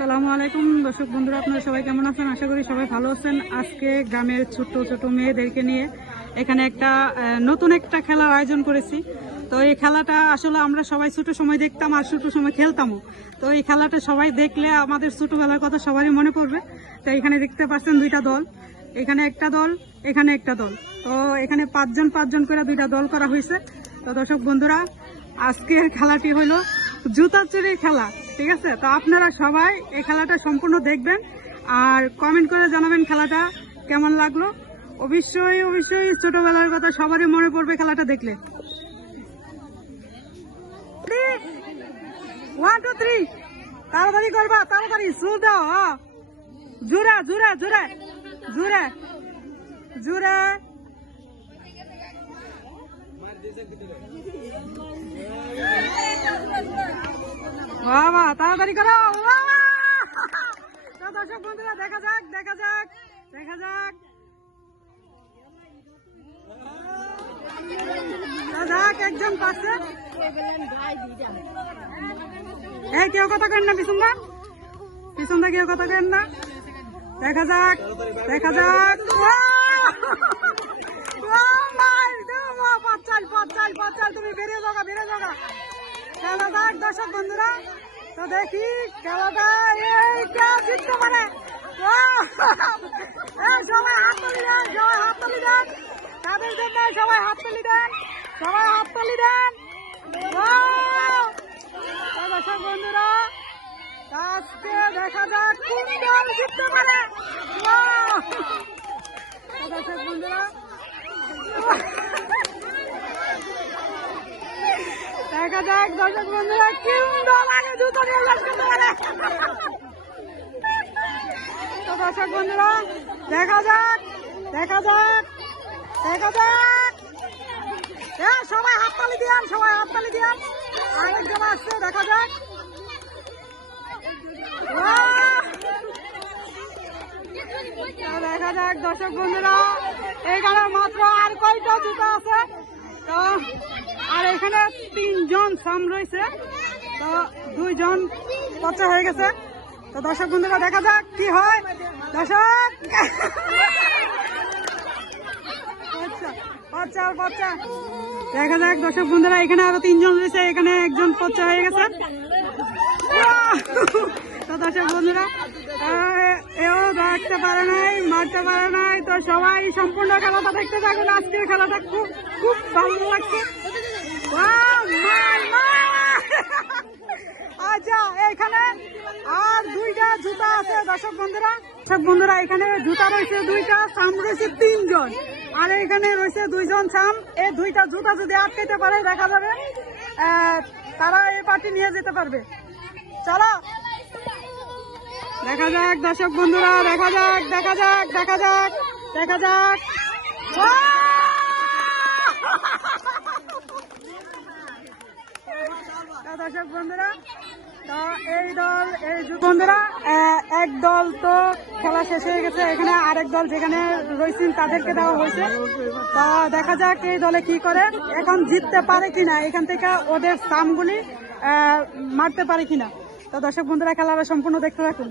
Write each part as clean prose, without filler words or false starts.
আসসালামু আলাইকুম দর্শক বন্ধুরা, আপনারা সবাই কেমন আছেন? আশা করি সবাই ভালো আছেন। আজকে গ্রামের ছোট ছোট মেয়েদেরকে নিয়ে এখানে নতুন একটা খেলার আয়োজন করেছি। তো এই খেলাটা আসলে আমরা সবাই ছোট সময় দেখতাম আর ছোট সময় খেলতামও। তো এই খেলাটা সবাই দেখলে আমাদের ছোটবেলার কথা সবারই মনে পড়বে। তো এখানে দেখতে পাচ্ছেন দুইটা দল, এখানে একটা দল, এখানে একটা দল। তো এখানে পাঁচজন করে দুইটা দল করা হয়েছে। তো দর্শক বন্ধুরা, আজকের খেলাটি হলো জুতা চুরির খেলা, ঠিক আছে? তো আপনারা সবাই এই খেলাটা সম্পূর্ণ দেখবেন আর কমেন্ট করে জানাবেন খেলাটা কেমন লাগলো। অবশ্যই ছোটবেলার কথা সবারই মনে পড়বে খেলাটা দেখলে। 1 2 3 তাড়াতাড়ি করবা, তাড়াতাড়ি শুরু দাও। জোরে জোরে জোরে জোরে জোরে। বাবা তাড়াতাড়ি করো। দর্শক বন্ধুরা, দেখা যাক দেখা যাক দেখা যাক যাক একজন পাচ্ছে। এই কেউ কথা কেন না, পিছনটা কেউ কথা কেন না। দেখা যাক দেখা যাক। তুমি বেরিয়ে যাও বেরিয়ে যাও। খেলা যাক দর্শক বন্ধুরা, তো দেখি খেলাটা এইটা জিততে পারে। সবাই হাততালি দেন, সবাই হাততালি দেন, তাদের জন্য সবাই হাততালি দেন, সবাই হাততালি দেন। দর্শক বন্ধুরা, আজকে দেখা যাক কোন দল জিততে পারে। দর্শক বন্ধুরা, দেখা যাক দর্শক বন্ধুরা কোন দল আগে জুতো নিয়ে আসতে পারে। তো দর্শক বন্ধুরা, দেখা যাক দেখা যাক দেখা যাক। সবাই হাততালি দিয়ান, সবাই হাততালি দিয়ান। আরেকজন আসছে, দেখা যাক। দেখা যাক দর্শক বন্ধুরা, এখানে মাত্র আর কয়টা জুতা আছে। তো আর এখানে 3 জন সাম রয়েছে, তো 2 জন পচা হয়ে গেছে। তো দর্শক বন্ধুরা, দেখা যাক কি হয়। দর্শক পচা দেখা যাক দর্শক বন্ধুরা, এখানে আরো 3 জন রয়েছে, এখানে একজন পচা হয়ে গেছে। তো দর্শক বন্ধুরা, এও দেখতে পারে নাই, মারতে পারে নাই। তো সবাই সম্পূর্ণ খেলাটা দেখতে থাকুন। আজকের খেলাটা খুব খুব ভালো লাগছে। আচ্ছা, এখানে আর 2টা জুতা আছে দর্শক বন্ধুরা, এখানে জুতা রয়েছে 2টা, সাম রয়েছে 3 জন, আর এখানে রয়েছে 2 জন সাম। এই 2টা জুতা যদি আটকাতে পারে, দেখা যাবে তারা এই পার্টি নিয়ে যেতে পারবে। চলো দেখা যাক দর্শক বন্ধুরা, দেখা যাক দেখা যাক দেখা যাক দেখা যাক। দর্শক বন্ধুরা, তো এই বন্ধুরা, এক দল তো খেলা শেষ হয়ে গেছে, এখানে আরেক দল যেখানে রয়েছেন তাদেরকে দেওয়া হয়েছে। তা দেখা যাক এই দলে কি করে, এখন জিততে পারে কিনা, এখান থেকে ওদের সামগুলি মারতে পারে কিনা। তো দর্শক বন্ধুরা, খেলাটা সম্পূর্ণ দেখতে থাকুন।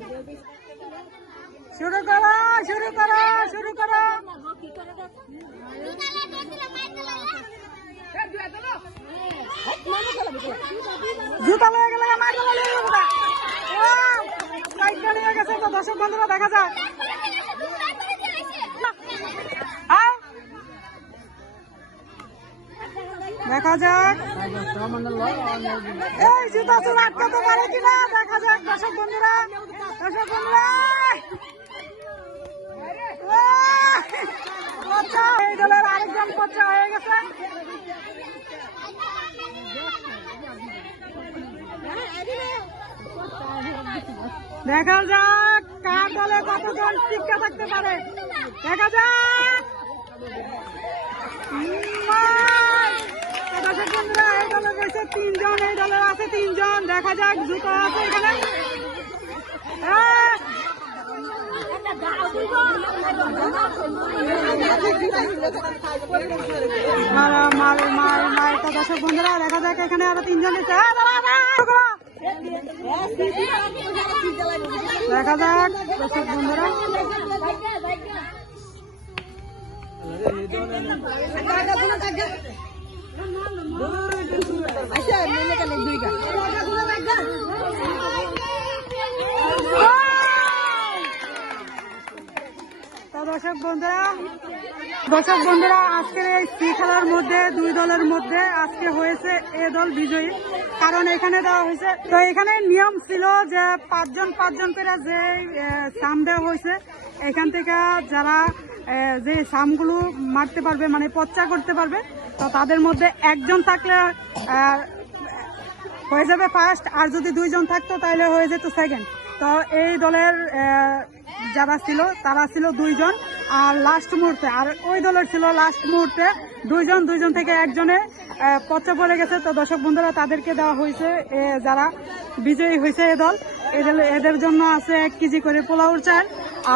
শুরু করো শুরু করো শুরু করো। জুতা লেগে গেলে নিয়ে গেছে। তো দর্শক বন্ধুরা, দেখা যাক। দেখা যাক এই জুতা চুল আটকাতে পারে কিনা, দেখা যাক দর্শক বন্ধুরা। দর্শক বন্ধুরা, এই দলের আরেকজন পচা হয়ে গেছে। দেখা যাক কার দলে কতজন টিকে থাকতে পারে, দেখা যাক। দর্শক বন্ধুরা, এই দলে রয়েছে 3 জন, এই দলের আছে 3 জন। দেখা যাক জুতো আছে এখানে। দর্শক বন্ধুরা, দেখা যাক এখানে আরো 3 জন আছে। দেখা যাক দর্শক বন্ধুরা। দর্শক বন্ধুরা আজকের এই ফ্রি খেলার মধ্যে দুই দলের মধ্যে আজকে হয়েছে এ দল বিজয়ী, কারণ এখানে দেওয়া হয়েছে। তো এখানে নিয়ম ছিল যে পাঁচজন করে যে সাম দেওয়া হয়েছে, এখান থেকে যারা যে সামগুলো মারতে পারবে মানে পচ্চা করতে পারবে, তো তাদের মধ্যে একজন থাকলে হয়ে যাবে ফার্স্ট, আর যদি দুইজন থাকতো তাহলে হয়ে যেত সেকেন্ড। তো এই দলের যারা ছিল তারা ছিল দুইজন, আর লাস্ট মুহূর্তে আর ওই দলের ছিল লাস্ট মুহূর্তে দুইজন থেকে একজনে পচ্চা পড়ে গেছে। তো দর্শক বন্ধুরা তাদেরকে দেওয়া হয়েছে, যারা বিজয়ী হয়েছে এদের জন্য আছে 1 কেজি করে পোলাওর চাল,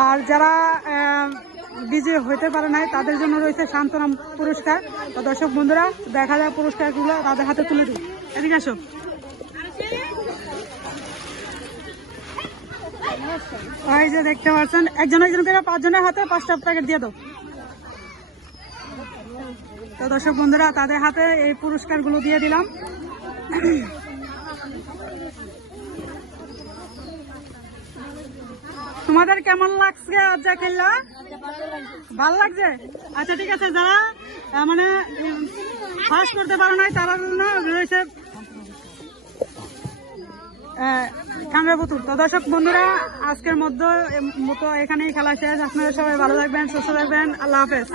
আর যারা বিজয়ী হইতে পারে নাই তাদের জন্য রয়েছে সান্ত্বনা পুরস্কার। তো দর্শক বন্ধুরা দেখা যায় পুরস্কারগুলো তাদের হাতে তুলে দিই। এদিকে আসো। এই যে দেখতে পাচ্ছেন একজন করে 5 জনের হাতে 5টা প্যাকেট দিয়ে দাও। তো দর্শক বন্ধুরা তাদের হাতে এই পুরস্কারগুলো দিয়ে দিলাম। তোমাদের কেমন লাগছে আজ যা খেললা? ভালো লাগছে? আচ্ছা ঠিক আছে, যারা মানে ফার্স্ট করতে পারো নাই তারা রয়েছে কাংড়া পুতুল। তো দর্শক বন্ধুরা আজকের মতো এখানেই খেলা শেষ। আপনারা সবাই ভালো থাকবেন, সুস্থ থাকবেন। আল্লাহ হাফেজ।